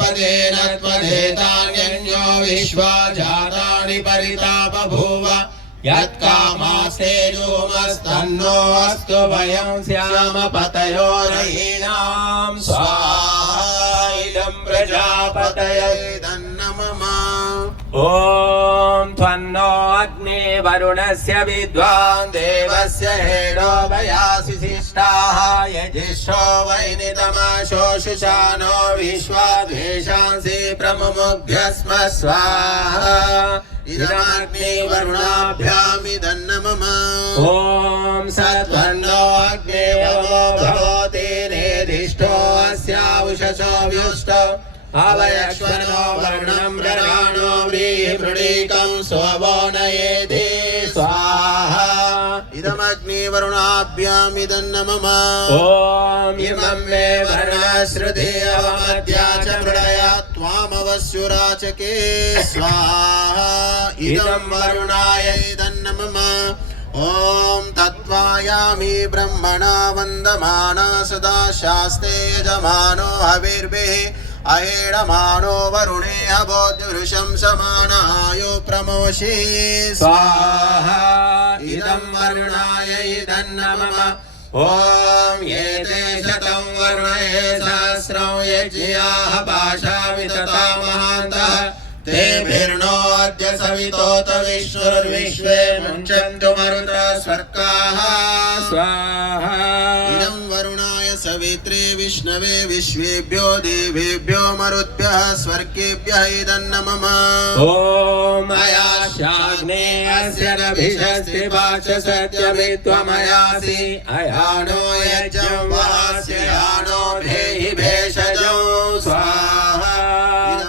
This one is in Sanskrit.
प्रजापतेन त्वदेतान्यन्यो विश्वा जातानि परितापभूव यत्कामास्ते धूमस्तन्नो अस्तु वयं स्याम पतयो रयीणां स्वाहा इदं प्रजापतये तन्नमः ॐ त्वन्नो अग्ने वरुणस्य विद्वान् देवस्य हेडो वयासि शिष्टाः यजिष्ठो वैनितमाशो शुशानो विश्वाद्वेषांसि प्रमुमुभ्यस्म स्वाहा इदमग्ने वरुणाभ्यामिदं नमः ॐ सत्वन्नो अग्ने भवति नेदिष्टो अस्यावुषसो व्युष्टो आवयक्ष्वनो वर्णं रराणो व्रीहिमृळीकं स्वो नयेधे स्वाहा इदमग्ने वरुणाभ्यामिदं नमः ॐ इमं मे वर्णश्रुति अवमद्या च मृळया त्वामवस्युराचके स्वाहा इदं वरुणाय इदं नमः ॐ तत्त्वायामि ब्रह्मणा वन्दमाना सदा शास्ते यजमानो हविर्भिः अहेडमानो वरुणे अबोध्यवृषं समानायो प्रमोषि स्वाहा इदं वरुणाय इदं नमः ॐ एते शतं वरुणे सहस्रं यज्ञाः पाशा वितता महान्तः तेभिर्नो अद्य सवितोत विश्वैर्विश्वे मुञ्चन्तु मरुतः स्वर्गाः स्वाहा इदं वरुणाय सवित्रे विष्णवे विश्वेभ्यो देवेभ्यो मरुद्भ्यः स्वर्गेभ्यः इदं नमः ॐ अयास्याग्ने अस्य नभिषस्ति वाच सत्यमित्वमयासि अयानो यज्ञं वास्य यानो धेहि भेषजं स्वाहा